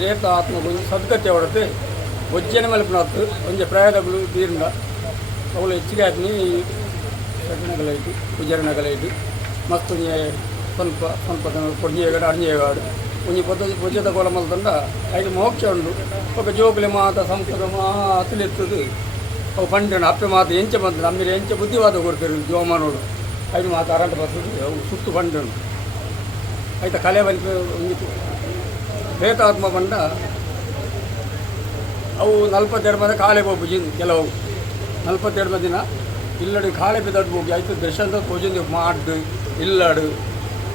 ಪ್ರೇತ ಆತ್ಮಗಳು ಸದ್ಗತಿ ಹೊಡೆದು ಒಜ್ಜನ ಮಲ್ಪನತ್ತು ಒಂಜೆ ಪ್ರಾಯದಗಳು ತೀರ್ಂಡ ಅವಳು ಹೆಚ್ಚಿಗೆ ಹಾಕಿ ಸಗಣಗಳೈತು ಉಜರಣಗಳೈತು ಮಸ್ತ್ ಸ್ವಲ್ಪ ಸ್ವಲ್ಪ ಕೊಡ್ಜೇಗಾಡು ಅರ್ಜೇಗಾಡು ಒಂಜಿ ಪೊಜ್ಜದ ಕೋಲ ಮಲ್ತಂಡ ಐದು ಮೋಕ್ಷ ಉಂಡು ఒక ಜೋಗುಲಿ ಮಾತ ಸಂಸ್ಕೃತ ಮಾತಲೆತ್ತದು ಅವು ಪಂಡಣ ಅಪ್ಪೆ ಮಾತು ಎಂಚ ಬಂತು ನಮ್ಮಲ್ಲಿ ಎಂಚ ಬುದ್ಧಿವಾದ ಕೊಡ್ತಾರೆ ಜೋಮಾನೋಡು ಐದು ಮಾತು ಅರಂಟ ಬರ್ತದೆ ಅವು ಸುತ್ತು ಪಂಡಣ ಆಯ್ತಾ ಕಲೆ ಬಲಿಕೆ ಒಂದಿತ್ತು ಪ್ರೇತಾತ್ಮ ಬಂಡ ಅವು 42 ಮಂದಿ ಕಾಲೇ ಹೋಗಿ ಕೆಲವು 42 ದಿನ ಇಲ್ಲಡಿ ಕಾಲೇ ಬಿದ್ದಟ್ಟು ಹೋಗಿ ಆಯ್ತು ದರ್ಶನದ ಪೂಜೆ ಮಾಡ್ದು ಇಲ್ಲಡು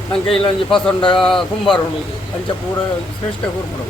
ನಂಗೆ ಇಲ್ಲ ಪಸಂಡ ಕುಂಬಾರುಳು ಅಂಚ ಪೂರ ಶ್ರೇಷ್ಠ ಕೂರ್ಬಿಡು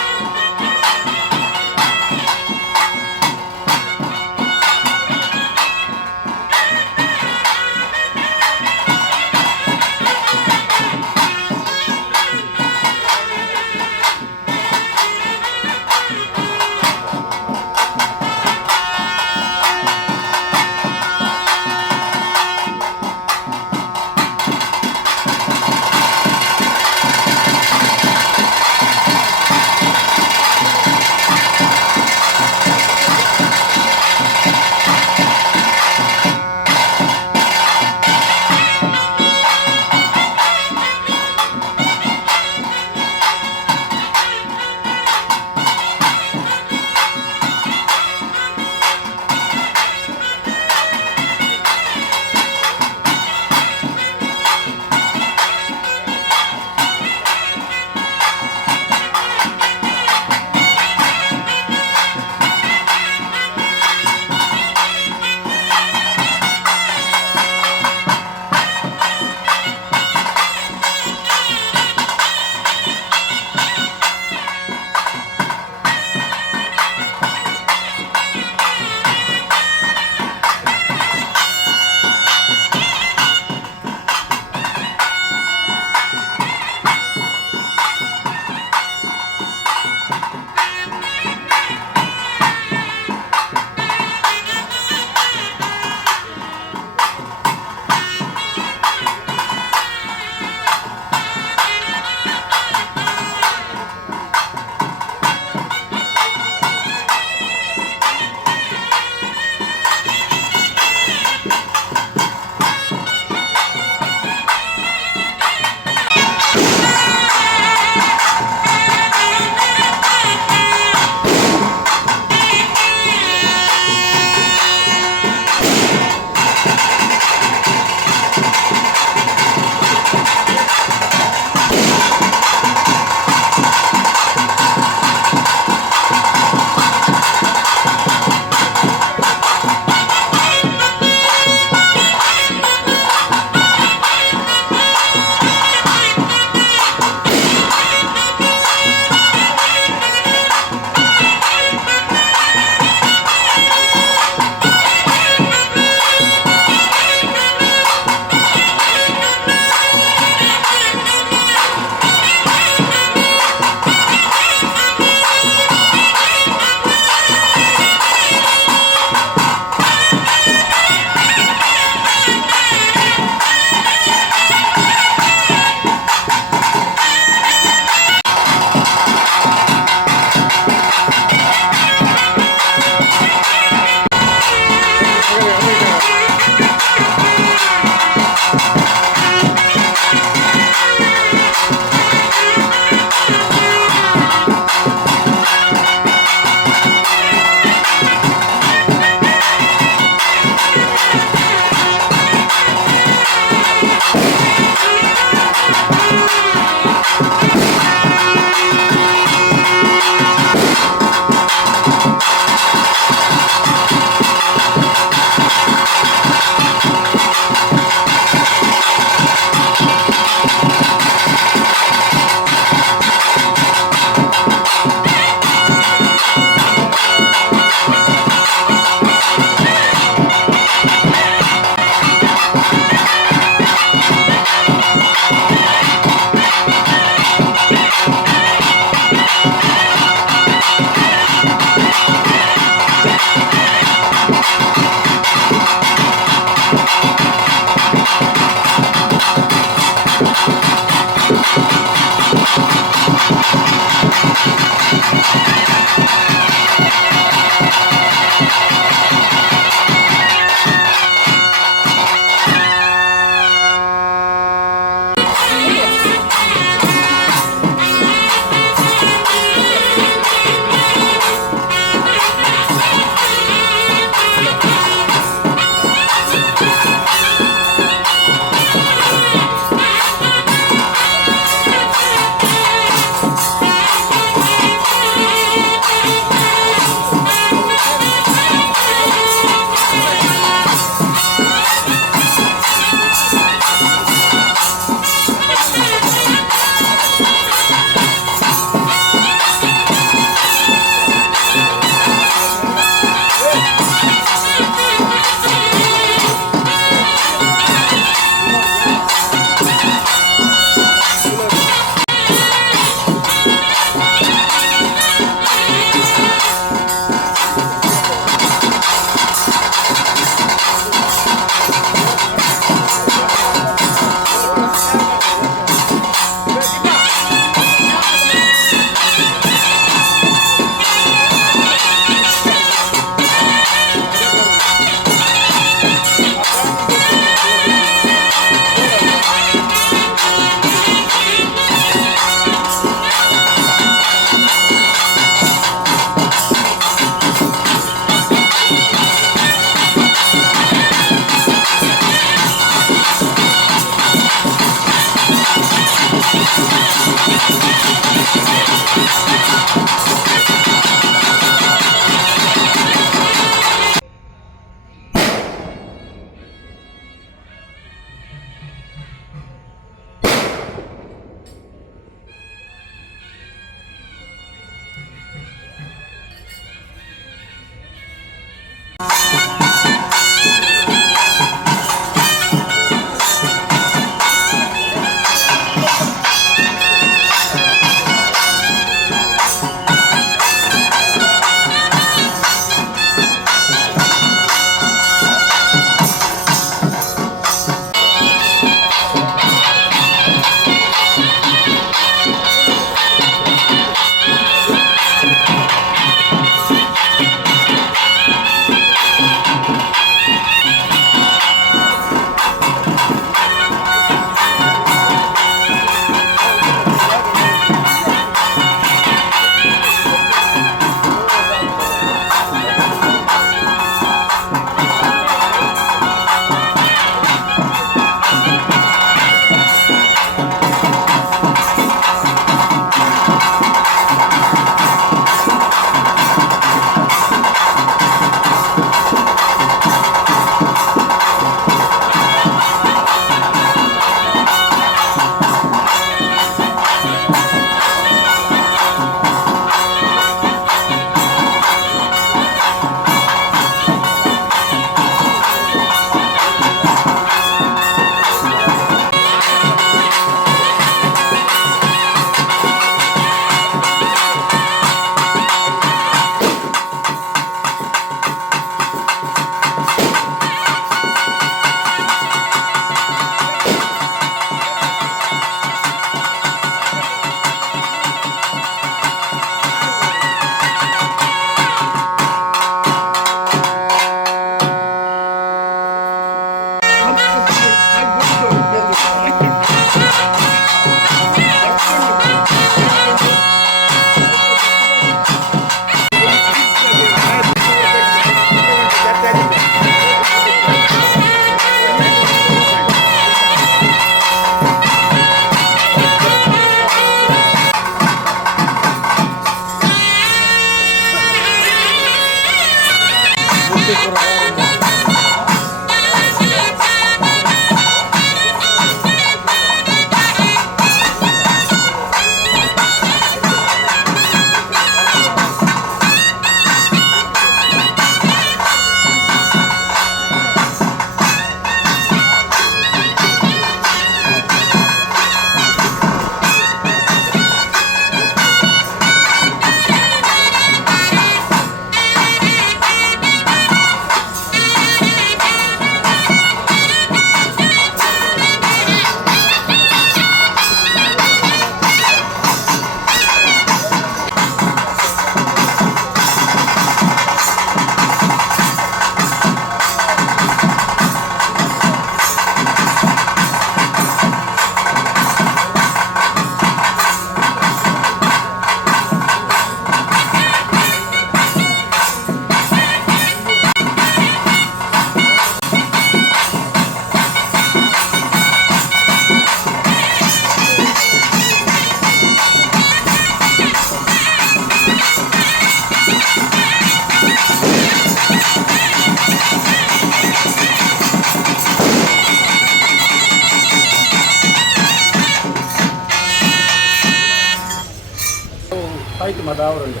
ಆಯ್ತು ಮತ್ತು ಅವರಲ್ಲಿ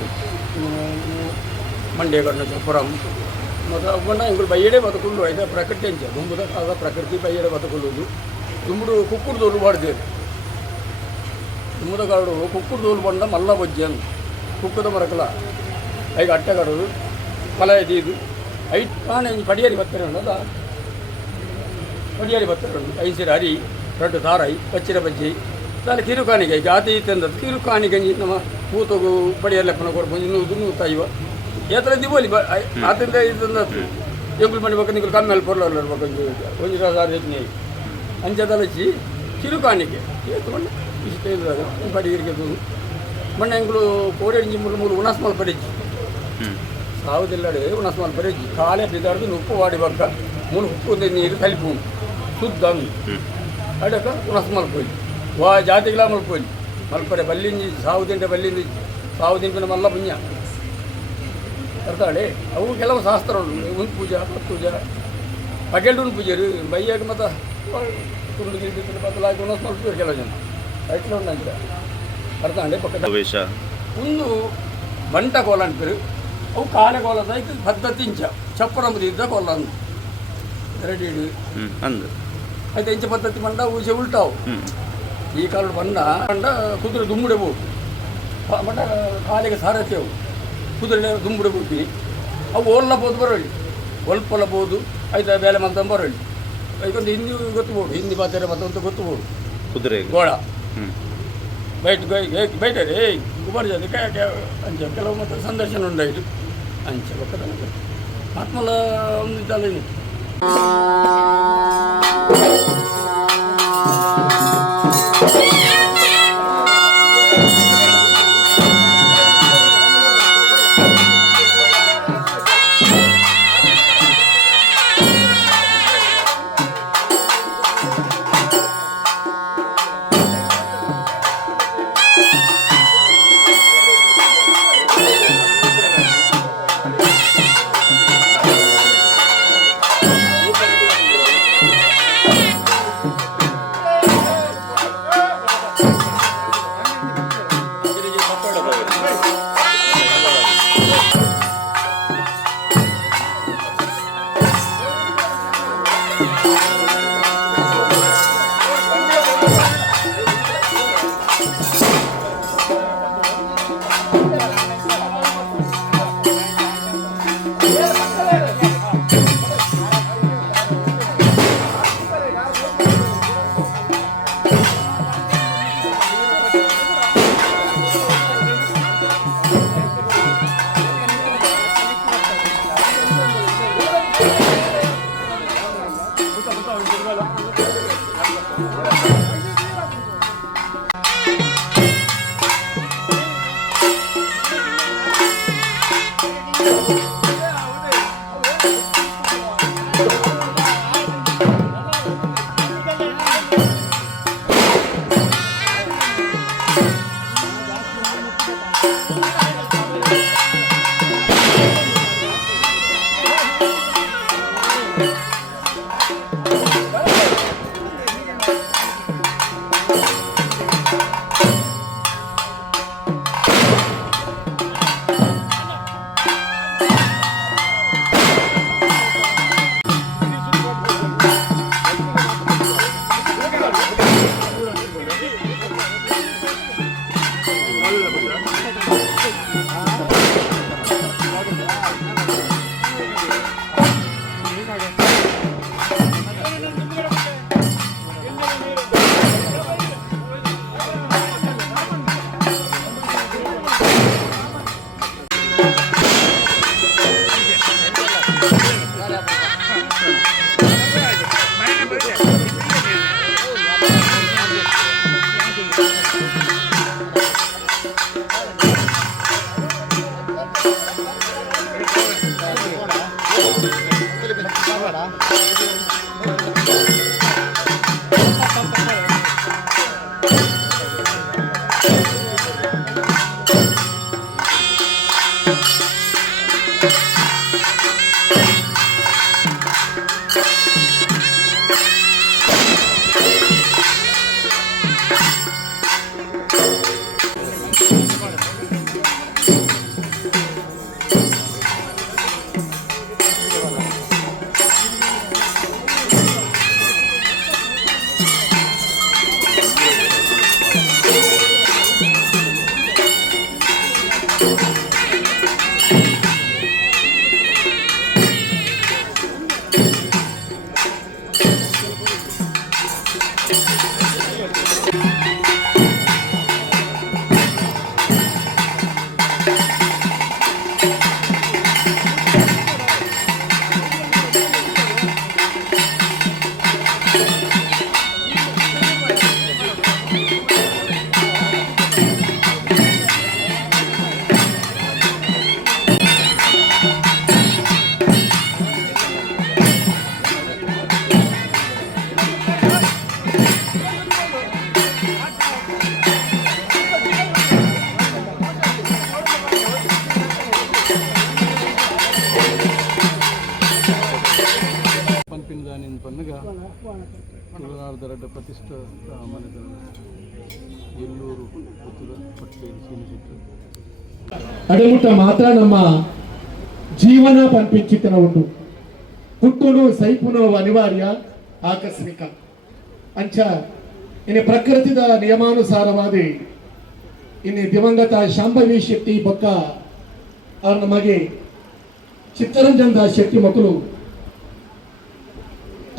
ಮಂಡ್ಯ ಕರ್ಣಪುರಂ ಮತ್ತು ಅవ్వన్న ఇంకో బయ్యడే బతుకుళ్ళు అయితే ప్రకృతి అంచే దుమ్ముద కాగా ప్రకృతి బయ్యడే బతుకుళ్ళు దుమ్ముడు కుక్కుడు తోలు పడితేరు దుమ్ముదగాడు కుక్కుడు తోలు పడిన మళ్ళా వచ్చాను కుక్కుದ ಮರಕಲ ಐಗ ಅಟ್ಟೆಗಾಡು ಮಲಯ ದೀದು ಐಟ್ ಕಾಣೆ ಪಡಿಯಾರಿ ಬತ್ತರೆ ಉಂಟದ ಪಡಿಯಾರಿ ಬತ್ತರೆ ಉಂಟು ಐಸಿರ ಅರಿ ರಡ್ಡು ತಾರಾಯಿ ಪಚ್ಚಿರ ಬಜ್ಜಿ దాని కిరుకానికి జాతి తిందదు కిరుకానికి ನಮ್ಮ ಕೂತಗು ಪಡಿಯಲ್ಲಪ್ಪನ ಕೊಡ್ಬೋದು ಇನ್ನೂದು ನೂತೈವ ಯಾತ್ರ ದಿಬೋಲಿ ಆತಿಂದ ಇದನ್ನ ಎಂಗುಲ್ ಮನೆ ಬಗ್ಗೆ ನಿಂಗೆ ಕಮ್ಮಿ ಅಲ್ಲಿ ಪೊರ್ಲ ಬಗ್ಗೆ ಒಂದು ಸಾರು ಹೆಚ್ಚಿನ ಅಂಚದಲಚ್ಚಿ ಕಿರುಕಾಣಿಕೆ ಏತ್ಕೊಂಡು ಇಷ್ಟ ಇದ್ದಾಗ ಪಡಿಗಿರಿಗೆ ಮೊನ್ನೆ ಎಂಗುಳು ಕೋಡಿ ಮೂರು ಉಣಸ್ಮಾಲ್ ಪಡಿಜಿ ಸಾವುದಿಲ್ಲಡೆ ಉಣಸ್ಮಾಲ್ ಪಡಿಜಿ ಕಾಲೇ ಬಿದ್ದಾಡ್ದು ಉಪ್ಪು ವಾಡಿ ಬಗ್ಗ ಮೂರು ಉಪ್ಪು ನೀರು ಕಲಿಪು ಶುದ್ಧ ಅಡಕ ಉಣಸ್ಮಾಲ್ ಪೋಯಿ ವಾ ಜಾತಿಗಳ ಮಲ್ಪೋಲಿ ಮಲ್ಪರೆ ಬಲ್ಲಿಂಜಿ ಸಾವು ತಿಂಪಿನ ಮಲ್ಲ ಪುಣ್ಯ ಅರ್ಥಾಳೆ ಅವು ಕೆಲವು ಶಾಸ್ತ್ರ ಉಂಟು ಒಂದು ಪೂಜಾ ಪೂಜಾ ಪಗೆಲ್ಡು ಪೂಜೆರು ಬೈಯಾಗ ಮತ್ತು ತುಂಡು ಗಿಡ ಬದಲಾಗಿ ಒಂದೊಂದು ಮಲ್ಪೇರು ಕೆಲವು ಜನ ಐಟ್ಲ ಉಂಟಂತ ಅರ್ಥಾಳೆ ಪಕ್ಕದ ಒಂದು ಬಂಟ ಕೋಲ ಅಂತಾರೆ ಅವು ಕಾಲೆ ಕೋಲದ ಇದು ಪದ್ಧತಿ ಇಂಚ ಚಪ್ಪರಂಬುದು ಇದ್ದ ಕೋಲ ಅಂದು ರೆಡಿ ಅಂದು అయితే ఇంచ పద్ధతి మండ ఊసే ఉల్టావు ఈ కాలు బండ బండ కుదురు దుమ్ముడే పోవు మంట కాలిಗೆ ಸಾರಥ್ಯವು ಕುದುರೆ ದುಂಬುಡೆ ಬಿಡ್ತೀನಿ ಅವು ಓಲ್ಬೋದು ಬರೋಳಿ ಒಲ್ಪೊಲಬಹುದು ಆಯ್ತು ಬೇಲೆ ಮಂತ ಬರೋಳಿ ಅದಕ್ಕೊಂದು ಹಿಂದಿ ಗೊತ್ತುಬೋದು ಹಿಂದಿ ಮಾತಾಡ ಮತ್ತೊಂದು ಗೊತ್ತುಬೋದು ಕುದುರೆ ಗೋಳ ಬೈಟ್ ರೇ ಕುಮಾರ್ ಜಾತಿ ಅಂಚ ಕೆಲವು ಮತ್ತು ಸಂದರ್ಶನ ಉಂಟಾಯಿತು ಅಂಚ ಪಕ್ಕದ ಆತ್ಮಲ ಒಂದು ಇದ್ದಲ್ಲ ತುಳುನಾಡು ಪ್ರತಿಷ್ಠ ಮನೆದ ಎಲ್ಲೂರು ಪುತ್ತೂರ ಪಟ್ಟೇರಿ ಸೀನಿಸಿಟ್ಟು ಅಡಗುಟ್ಟ ಮಾತ್ರ ನಮ್ಮ ಜೀವನ ಪಂಪಿಂಚಿತನ ಉಂಟು ಹುಟ್ಟುನು ಸೈಪುನು ಅನಿವಾರ್ಯ ಆಕಸ್ಮಿಕ ಅಂಚ ಇನ್ನು ಪ್ರಕೃತಿದ ನಿಯಮಾನುಸಾರವಾದ ಇನ್ನು ದಿವಂಗತ ಶಾಂಭವಿ ಶೆಟ್ಟಿ ಬೊಕ್ಕ ಅವ್ರ ನಮಗೆ ಚಿತ್ತರಂಜನ್ ದಾಸ್ ಶೆಟ್ಟಿ ಮಕ್ಕಳು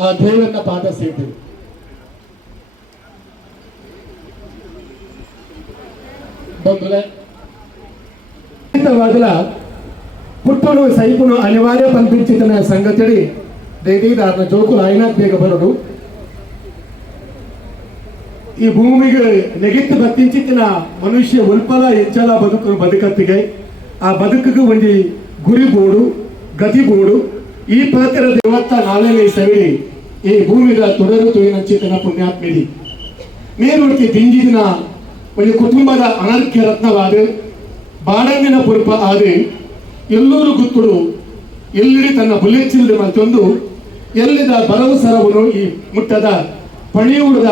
ಆ ದೇವರನ್ನ ಪಾದ ಸೇರಿದರು. ಬಂಧುಗಳೇ, ಹುಟ್ಟುನು ಸೈಪುನು ಅನಿವಾರ್ಯ ಪಂಪಿಂಚಿತನ ಸಂಗತಿ ದೈದಾರನ ಜೋಕುಲು ಆಯ್ನಾಥ್ ಬೇಗ ಬರೋದು ಈ ಭೂಮಿಗೆ ನೆಗೆತ್ತು ಬತ್ತಿಂಚಿತ್ತಿನ ಮನುಷ್ಯ ಉಲ್ಪಲ ಎಂಚಲ ಬದುಕು ಬದುಕತ್ತಿಗೆ ಆ ಬದುಕಿಗೆ ಒಂದು ಗುರಿ ಬೋಡು ಗತಿ ಬೋಡು ಈ ಪಾತ್ರ ದೇವತ್ತ ನಾಳೆನೇ ಸವಿಡಿ ಈ ಭೂಮಿಗ ತೊಡರು ತುಯಿನಂಚಿತನ ಪುಣ್ಯಾತ್ಮಿಡಿ ಮೇಲುಡ್ತಿ ದಿಂಜಿದಿನ ಒಂದು ಕುಟುಂಬದ ಅನರ್ಘ್ಯ ರತ್ನವಾದ ಬಾಡಂಗಿನ ಪುರುಪ ಆದ ಎಲ್ಲೂರು ಗುತ್ತುಡು ಎಲ್ಲಿಡಿ ತನ್ನ ಬುಲೆಚ್ಚಿಲ್ದೆ ಮತ್ತೊಂದು ಎಲ್ಲಿದ ಬರವು ಸರವನು ಈ ಮುಟ್ಟದ ಪಣಿಯುವುದ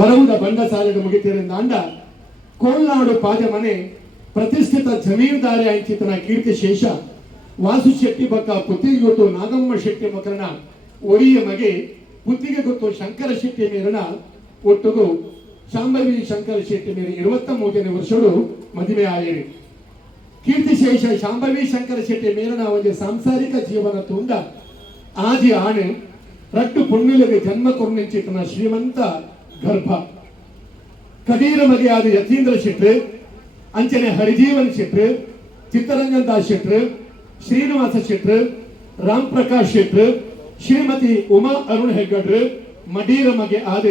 ಬರವುದ ಬಂಡ ಸಾಲಿನ ಮುಗಿತೀರಿಂದ ಅಂಡ ಕೋಲ್ನಾಡು ಪಾಜಮನೆ ಪ್ರತಿಷ್ಠಿತ ಜಮೀನ್ದಾರಿ ಅಂಚಿತನ ಕೀರ್ತಿ ಶೇಷ ವಾಸು ಶೆಟ್ಟಿ ಬಕ್ಕ ಪುತ್ತಿಗೆ ಗೊತ್ತು ನಾಗಮ್ಮ ಶೆಟ್ಟಿ ಮಕ್ಕಳನ್ನ ಒರಿಯ ಮಗೆ ಪುತ್ತಿಗೆ ಗೊತ್ತು ಶಂಕರ ಶೆಟ್ಟಿ ಮೇರನ ಒಟ್ಟಿಗೂ ಶಾಂಭವಿ ಶಂಕರ ಶೆಟ್ಟಿ ಮೇರೆ 23ನೇ ವರ್ಷಗಳು ಮದುವೆ ಆಯಿರಿ. ಕೀರ್ತಿಶೇಷ ಶಾಂಭವಿ ಶಂಕರ ಶೆಟ್ಟಿ ಮೇರನ ಒಂದು ಸಾಂಸಾರಿಕ ಜೀವನ ತುಂಡ ಆಜಿ ಆಣೆ ರಟ್ಟು ಪುಣ್ಯಲಿಗೆ ಜನ್ಮ ಕೊರ್ನಿಂಚಿತನ ಶ್ರೀಮಂತ ಗರ್ಭ ಕಬೀರ ಮಗೆ ಆದ ಯತೀಂದ್ರ ಶೆಟ್ರು ಅಂಚನೆ ಹರಿಜೀವನ್ ಶೆಟ್ರು ಚಿತ್ತರಂಜನ್ ದಾಸ್ ಶೆಟ್ರು ಶ್ರೀನಿವಾಸ ಶೆಟ್ರು ರಾಮ್ ಪ್ರಕಾಶ್ ಶೆಟ್ರು ಶ್ರೀಮತಿ ಉಮಾ ಅರುಣ್ ಹೆಗ್ಗಡ್ರು ಮಡೀರ ಮಗೆ ಆದ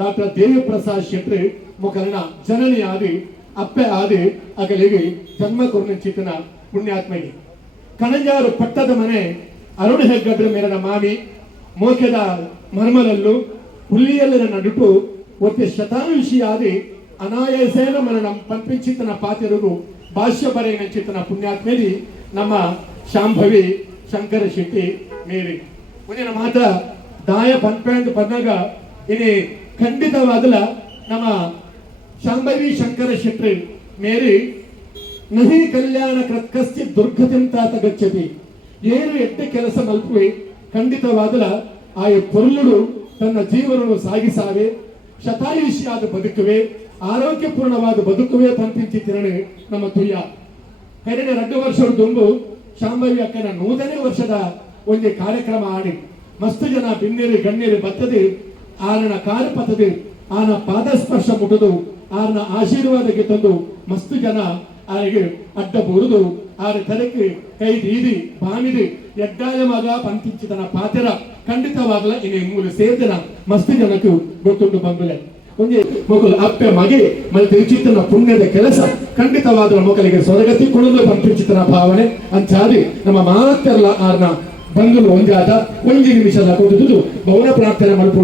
ಡಾಕ್ಟರ್ ದೇವಿ ಪ್ರಸಾದ್ ಶೆಟ್ರು ಮುಖರಣ ಜನನಿ ಆದಿ ಅಪ್ಪೆ ಆದಿ ಅಗಲಿಗೆ ಜನ್ಮ ಕೊರ್ನಿಂಚಿತನ ಪುಣ್ಯಾತ್ಮಗಿ ಕಣಂಜಾರು ಪಟ್ಟದ ಮನೆ ಅರುಣ್ ಹೆಗ್ಗಡ್ರ ಮೇರನ ಮಾಮಿ ಮೋಕೆದ ಮರ್ಮಲಲ್ಲು ಹುಲ್ಲಿಯಲ್ಲಿನ ನಡುಟು ಒತ್ತೆ ಶತಾಯುಷಿ ಆದಿ ಅನಾಯಾಸೇನ ಮರಣ ಪಂಪಿಂಚಿತನ ಪಾತಿರುಗು ಭಾಷ್ಯ ಬರೆಯಂಚಿತನ ಪುಣ್ಯಾತ್ಮೇರಿ ನಮ್ಮ ಶಾಂಭವಿ ಶಂಕರ ಶೆಟ್ಟಿ ಮೇರಿ ಮುಂದಿನ ಮಾತ ದಾಯ ಪನ್ಪೆಂಡ್ ಬಂದಾಗ ಇನಿ ಖಂಡಿತವಾದಲ ನಮ್ಮ ಶಾಂಭವಿ ಶಂಕರ ಶೆಟ್ಟಿ ಮೇರಿ ನಹಿ ಕಲ್ಯಾಣ ಕೃತ್ಕಸ್ತಿ ದುರ್ಗತಿಂತಾತ ಗಚ್ಚತಿ ಏನು ಎಡ್ಡೆ ಕೆಲಸ ಮಲ್ಪುವೆ ಖಂಡಿತವಾದಲ ಆ ಪೊರ್ಲುಡು ತನ್ನ ಜೀವನವನ್ನು ಸಾಗಿಸಾವೆ ಶತಾಯುಷಿಯಾದ ಬದುಕುವೆ ಆರೋಗ್ಯಪೂರ್ಣವಾದ ಬದುಕುವೆ ಪಂಪಿಂಚಿತಿರಣೆ ನಮ್ಮ ತುಯ್ಯ ಕರೆನೆ 2 ವರ್ಷದ ದುಂಬು ಶಾಂಭವಿ ಅಕ್ಕನ 100ನೇ ವರ್ಷದ ಒಂದು ಕಾರ್ಯಕ್ರಮ ಆಡಿ ಮಸ್ತು ಜನ ಬಿನ್ನೇರಿ ಗಣ್ಯರು ಬತ್ತದೆ ಆರನ ಕಾರ್ಯಪತದೆ ಆನ ಪಾದಸ್ಪರ್ಶ ಮುಟ್ಟದು ಆರನ ಆಶೀರ್ವಾದಕ್ಕೆ ತಂದು ಮಸ್ತು ಜನ ಆರಿಗೆ ಅಡ್ಡ ಬುರುದು ಆರ ತಲೆಗೆ ಕೈ ದೀದಿ ಬಾಮಿದಿ ಎಡ್ಡಾಯ ಮಗ ಪಂಪಿಂಚಿತನ ಪಾತ್ರ ಖಂಡಿತವಾಗಲ ಇನ್ನು ಮೂಲ ಸೇರ್ದನ ಮಸ್ತು ಜನಕ್ಕೂ ಗೊತ್ತುಂಟು ಬಂಗುಲೆ ಒಂದೇ ಮಕ್ಕಳು ಅಪ್ಪೆ ಮಗೆ ಮತ್ತೆ ಚಿತ್ತನ ಪುಣ್ಯದ ಕೆಲಸ ಖಂಡಿತವಾದ ಮಕ್ಕಳಿಗೆ ಸ್ವರ್ಗತಿ ಕೊಡಲು ಪಂಪಿಂಚಿತನ ಭಾವನೆ ಅಂಚಾದಿ ನಮ್ಮ ಮಾತೆಲ್ಲ ಆರ್ನ ಬಂಧುಲು ಒಂದಾದ ಒಂಜಿ ನಿಮಿಷದ ಕೊದ್ದು ಮೌನ ಪ್ರಾರ್ಥನೆ ಮಲ್ಪು.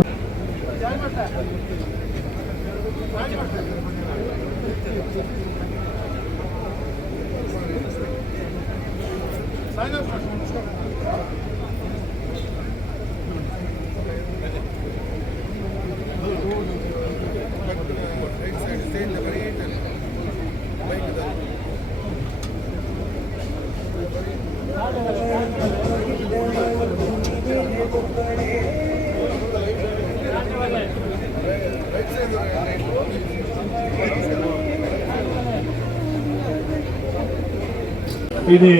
ఇది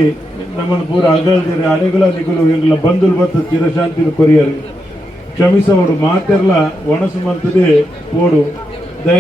ನಮ್ಮನ್ನು ಪೂರ ಅಗಲ್ದಿರಿ ಅನೆಗುಲ ನಿಗುಲು ಎಂಗ್ಲ ಬಂಧುಲು ಬತ್ತ ಚಿರಶಾಂತಿನ ಕೊರಿಯರು ಕ್ಷಮಿಸವರು ಮಾತೆರ್ಲ ಒಣಸು ಮಂತದೆ ಪೋಡು ದಯ